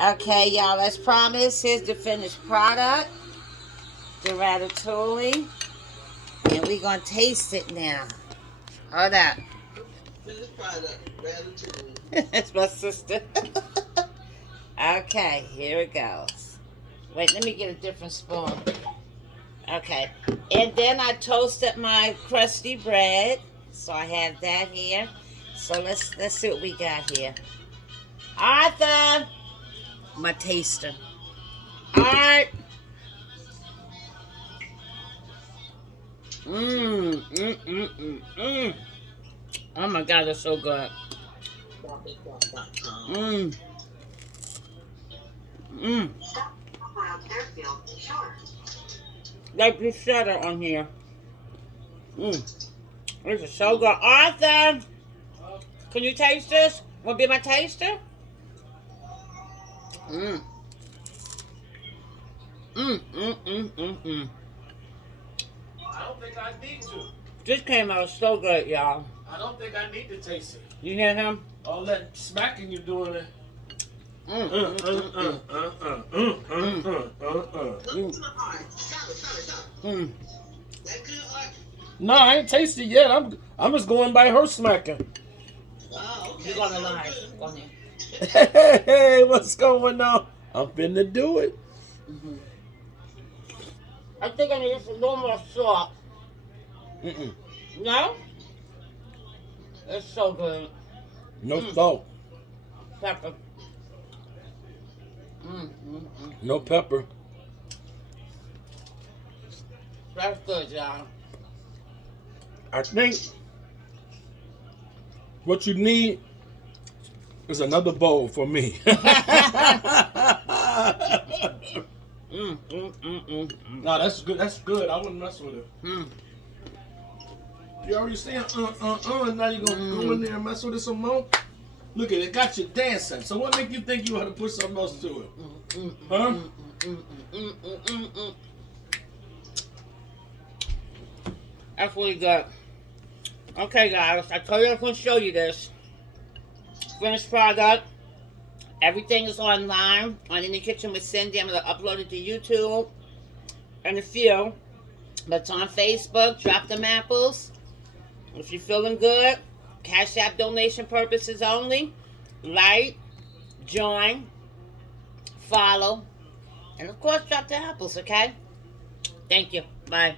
Okay, y'all, as promised, here's the finished product, the ratatouille. And we're going to taste it now. Hold up. Finished product, ratatouille. It's my sister. Okay, here it goes. Wait, let me get a different spoon. Okay. And then I toasted my crusty bread. So I have that here. So let's see what we got here. Arthur! My taster. Art! Mmm. Oh my god, that's so good. Mmm. Mmm. Like bruschetta on here. Mmm. This is so good. Arthur! Can you taste this? Want to be my taster? Mmm. Mmm. I don't think I need to. This came out so good, y'all. I don't think I need to taste it. You hear him? All that smacking you doing it. No, I ain't tasted yet. I'm just going by her smacking. Oh, okay. You're gonna lie. Go ahead. Hey, what's going on? I'm finna do it. I think I need just a little more salt. No? It's so good. No salt. Pepper. No pepper. That's good, y'all. I think what you need is another bowl for me. No, that's good. That's good. I wouldn't mess with it. You already saying now you're gonna go in there and mess with it some more? Look at it, got you dancing. So what make you think you had to put something else to it? Huh? That's really good. Okay, guys, I told you I was going to show you this. Finished product. Everything is online on In the Kitchen with Cindy. I'm going to upload it to YouTube in a few. But it's on Facebook. Drop them apples. If you're feeling good, Cash App donation purposes only. Like, join, follow, and of course, drop the apples, okay? Thank you. Bye.